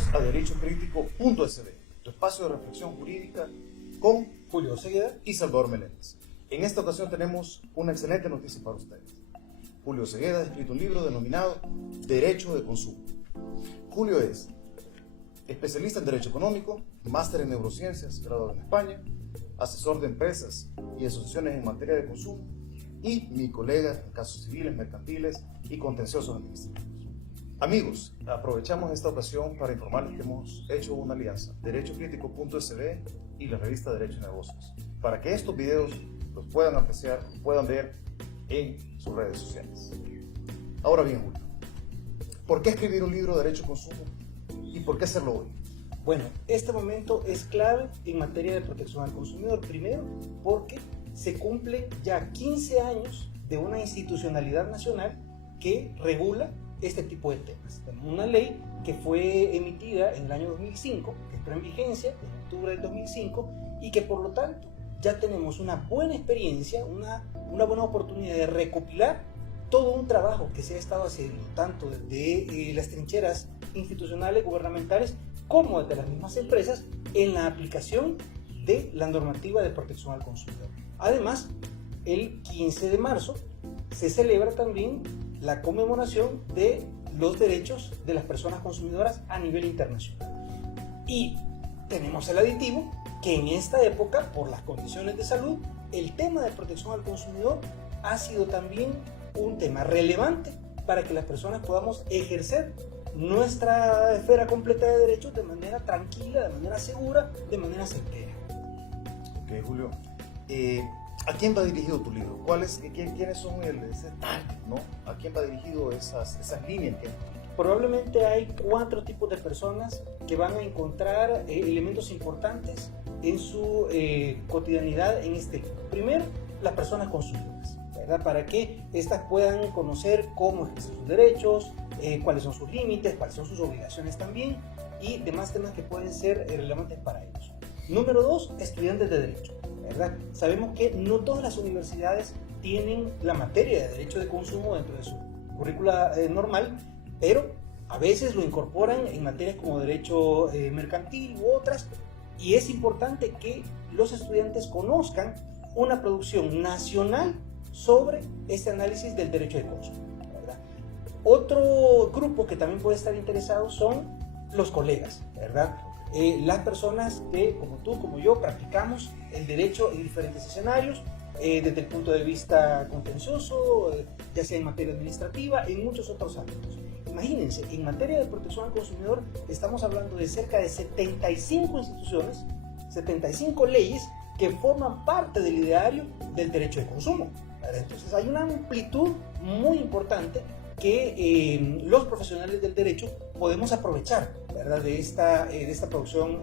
Bienvenidos a DerechoCrítico.sb, tu espacio de reflexión jurídica con Julio Cegueda y Salvador Meléndez. En esta ocasión tenemos una excelente noticia para ustedes. Julio Cegueda ha escrito un libro denominado Derecho de Consumo. Julio es especialista en Derecho Económico, máster en Neurociencias, graduado en España, asesor de empresas y asociaciones en materia de consumo y mi colega en casos civiles, mercantiles y contenciosos administrativos. Amigos, aprovechamos esta ocasión para informarles que hemos hecho una alianza, DerechoCrítico.sb y la revista Derecho y Negocios, para que estos videos los puedan apreciar, puedan ver en sus redes sociales. Ahora bien, Julio, ¿por qué escribir un libro de Derecho y Consumo y por qué hacerlo hoy? Bueno, este momento es clave en materia de protección al consumidor. Primero, porque se cumplen ya 15 años de una institucionalidad nacional que regula este tipo de temas. Tenemos una ley que fue emitida en el año 2005, que entró en vigencia en octubre del 2005 y que por lo tanto ya tenemos una buena experiencia, una buena oportunidad de recopilar todo un trabajo que se ha estado haciendo tanto desde las trincheras institucionales, gubernamentales, como desde las mismas empresas en la aplicación de la normativa de protección al consumidor. Además, el 15 de marzo se celebra también la conmemoración de los derechos de las personas consumidoras a nivel internacional. Y tenemos el aditivo que en esta época, por las condiciones de salud, el tema de protección al consumidor ha sido también un tema relevante para que las personas podamos ejercer nuestra esfera completa de derechos de manera tranquila, de manera segura, de manera certera. Ok, Julio. ¿A quién va dirigido tu libro? ¿Quiénes son ese target, ¿no? ¿A quién va dirigido esas líneas? Probablemente hay 4 tipos de personas que van a encontrar elementos importantes en su cotidianidad en este libro. Primero, las personas consumidoras, ¿verdad? Para que éstas puedan conocer cómo ejercer sus derechos, cuáles son sus límites, cuáles son sus obligaciones también y demás temas que pueden ser relevantes para ellos. Número 2, estudiantes de derecho, ¿verdad? Sabemos que no todas las universidades tienen la materia de derecho de consumo dentro de su currícula normal, pero a veces lo incorporan en materias como derecho mercantil u otras, y es importante que los estudiantes conozcan una producción nacional sobre este análisis del derecho de consumo, ¿verdad? Otro grupo que también puede estar interesado son los colegas, ¿verdad? Las personas que, como tú, como yo, practicamos el derecho en diferentes escenarios, desde el punto de vista contencioso, ya sea en materia administrativa, en muchos otros ámbitos. Imagínense, en materia de protección al consumidor estamos hablando de cerca de 75 instituciones, 75 leyes que forman parte del ideario del derecho de consumo. Entonces hay una amplitud muy importante que los profesionales del derecho podemos aprovechar, ¿verdad? de esta producción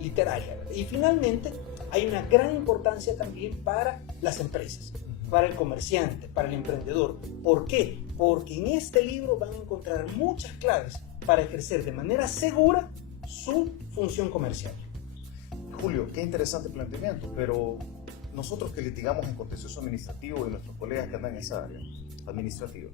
literaria, ¿verdad? Y finalmente hay una gran importancia también para las empresas, para el comerciante, para el emprendedor. ¿Por qué? Porque en este libro van a encontrar muchas claves para ejercer de manera segura su función comercial. Julio, qué interesante planteamiento, pero nosotros que litigamos en contencioso administrativo y nuestros colegas que andan en esa área administrativa,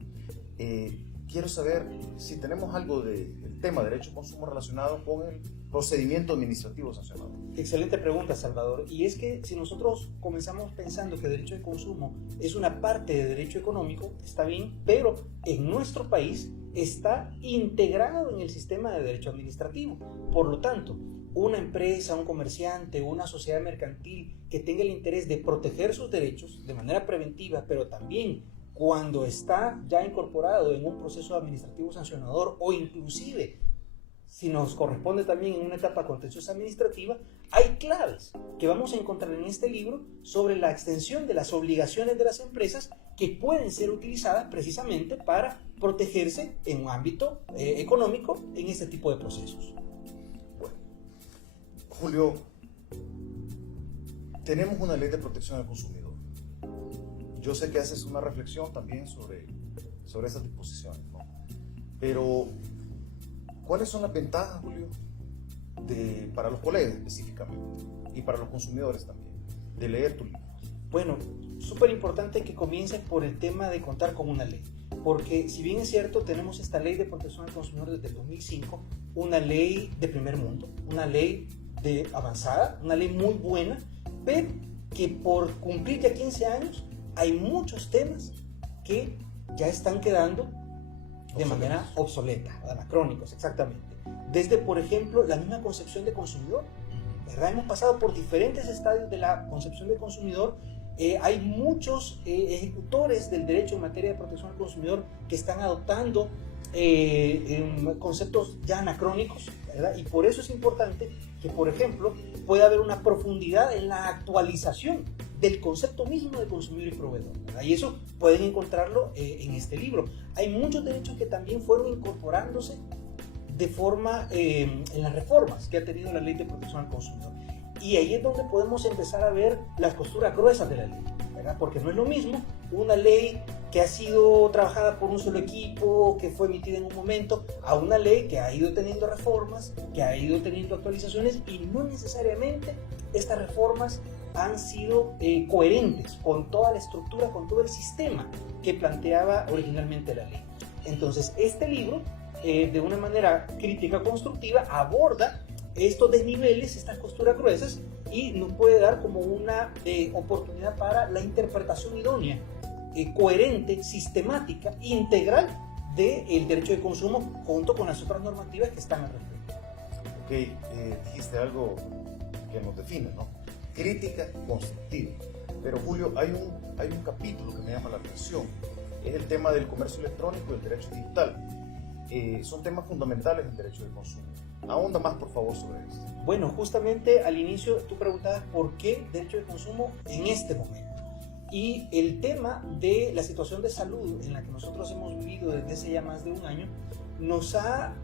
quiero saber si tenemos algo del tema de derecho de consumo relacionado con el procedimiento administrativo sancionado. Excelente pregunta, Salvador. Y es que si nosotros comenzamos pensando que derecho de consumo es una parte de derecho económico, está bien, pero en nuestro país está integrado en el sistema de derecho administrativo. Por lo tanto, una empresa, un comerciante, una sociedad mercantil que tenga el interés de proteger sus derechos de manera preventiva, pero también cuando está ya incorporado en un proceso administrativo sancionador o inclusive si nos corresponde también en una etapa contenciosa administrativa, hay claves que vamos a encontrar en este libro sobre la extensión de las obligaciones de las empresas que pueden ser utilizadas precisamente para protegerse en un ámbito económico en este tipo de procesos. Bueno, Julio, tenemos una ley de protección al consumidor. Yo sé que haces una reflexión también sobre esas disposiciones, ¿no? Pero, ¿cuáles son las ventajas, Julio, para los colegas específicamente y para los consumidores también, de leer tu libro? Bueno, súper importante que comiences por el tema de contar con una ley. porque si bien es cierto, tenemos esta ley de protección al consumidor desde el 2005, una ley de primer mundo, una ley de avanzada, una ley muy buena, pero que por cumplir ya 15 años hay muchos temas que ya están quedando de manera obsoleta, anacrónicos, exactamente. Desde, por ejemplo, la misma concepción de consumidor, ¿verdad? Hemos pasado por diferentes estadios de la concepción de consumidor. Hay muchos ejecutores del derecho en materia de protección al consumidor que están adoptando conceptos ya anacrónicos, ¿verdad? Y por eso es importante que, por ejemplo, pueda haber una profundidad en la actualización del concepto mismo de consumidor y proveedor, ¿verdad? Y eso pueden encontrarlo en este libro. Hay muchos derechos que también fueron incorporándose de forma en las reformas que ha tenido la ley de protección al consumidor. Y ahí es donde podemos empezar a ver las costuras gruesas de la ley, ¿verdad? Porque no es lo mismo una ley que ha sido trabajada por un solo equipo, que fue emitida en un momento, a una ley que ha ido teniendo reformas, que ha ido teniendo actualizaciones, y no necesariamente estas reformas han sido coherentes con toda la estructura, con todo el sistema que planteaba originalmente la ley. Entonces, este libro, de una manera crítica constructiva, aborda estos desniveles, estas costuras gruesas, y nos puede dar como una oportunidad para la interpretación idónea, coherente, sistemática, integral del derecho de consumo junto con las otras normativas que están al respecto. Ok, dijiste algo que nos define, ¿no? Crítica constructiva. Pero Julio, hay un capítulo que me llama la atención, es el tema del comercio electrónico y el derecho digital. Son temas fundamentales del derecho de consumo. Ahonda más, por favor, sobre esto. Bueno, justamente al inicio tú preguntabas por qué derecho de consumo en este momento. Y el tema de la situación de salud en la que nosotros hemos vivido desde hace ya más de un año nos ha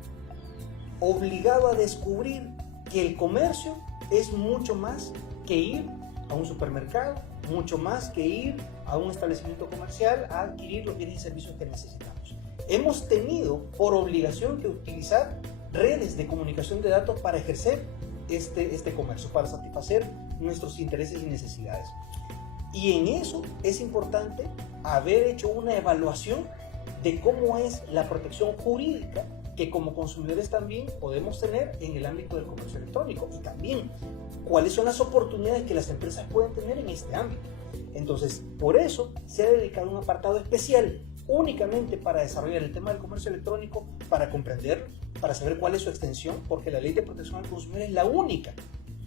obligado a descubrir que el comercio es mucho más que ir a un supermercado, mucho más que ir a un establecimiento comercial a adquirir los bienes y servicios que necesitamos. Hemos tenido por obligación que utilizar redes de comunicación de datos para ejercer este comercio, para satisfacer nuestros intereses y necesidades. Y en eso es importante haber hecho una evaluación de cómo es la protección jurídica que como consumidores también podemos tener en el ámbito del comercio electrónico, y también cuáles son las oportunidades que las empresas pueden tener en este ámbito. Entonces, por eso se ha dedicado un apartado especial únicamente para desarrollar el tema del comercio electrónico, para comprenderlo, para saber cuál es su extensión, porque la Ley de Protección al Consumidor es la única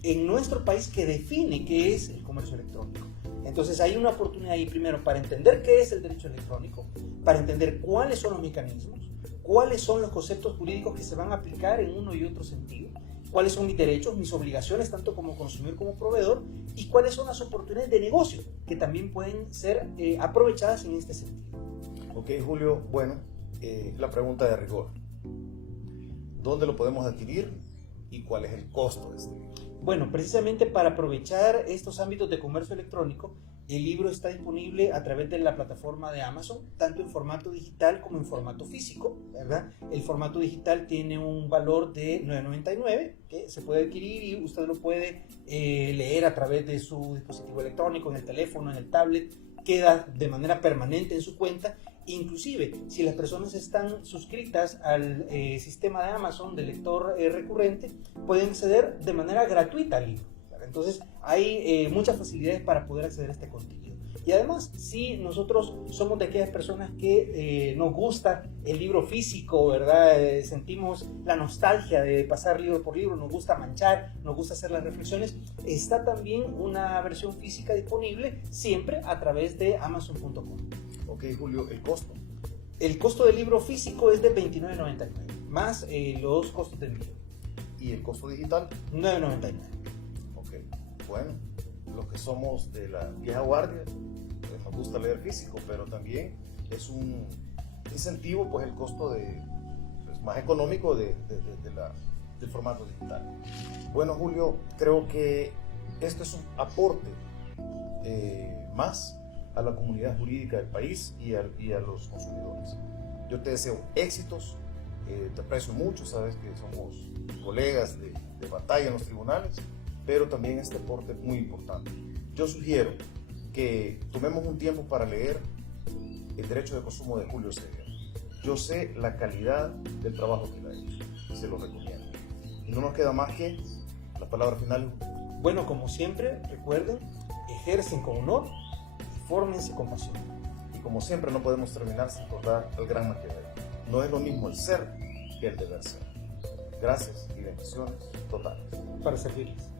en nuestro país que define qué es el comercio electrónico. Entonces hay una oportunidad ahí primero para entender qué es el derecho electrónico, para entender cuáles son los mecanismos, cuáles son los conceptos jurídicos que se van a aplicar en uno y otro sentido, cuáles son mis derechos, mis obligaciones, tanto como consumidor como proveedor, y cuáles son las oportunidades de negocio que también pueden ser aprovechadas en este sentido. Ok, Julio, bueno, la pregunta de rigor. ¿Dónde lo podemos adquirir y cuál es el costo de este libro? Bueno, precisamente para aprovechar estos ámbitos de comercio electrónico, el libro está disponible a través de la plataforma de Amazon, tanto en formato digital como en formato físico, ¿verdad? El formato digital tiene un valor de $9.99 que se puede adquirir y usted lo puede leer a través de su dispositivo electrónico, en el teléfono, en el tablet, queda de manera permanente en su cuenta. Inclusive, si las personas están suscritas al sistema de Amazon de lector recurrente, pueden acceder de manera gratuita al libro. Entonces, hay muchas facilidades para poder acceder a este contenido. Y además, si nosotros somos de aquellas personas que nos gusta el libro físico, ¿verdad? Sentimos la nostalgia de pasar libro por libro, nos gusta manchar, nos gusta hacer las reflexiones, está también una versión física disponible siempre a través de Amazon.com. Ok, Julio, ¿el costo? El costo del libro físico es de $29.99, más los costos de envío. ¿Y el costo digital? $9.99. Ok, bueno, los que somos de la vieja guardia, pues nos gusta leer físico, pero también es un incentivo, pues el costo pues, más económico del formato digital. Bueno, Julio, creo que esto es un aporte más a la comunidad jurídica del país y a los consumidores. Yo te deseo éxitos, te aprecio mucho, sabes que somos colegas de batalla en los tribunales, pero también este aporte es muy importante. Yo sugiero que tomemos un tiempo para leer El derecho de consumo de Julio Ceguera. Yo sé la calidad del trabajo que él ha hecho y se lo recomiendo. Y no nos queda más que las palabras finales. Bueno, como siempre, recuerden, ejercen con honor y fórmense con pasión. Y como siempre no podemos terminar sin recordar al gran Maquiavelo. No es lo mismo el ser que el deber ser. Gracias y bendiciones totales. Para servirles.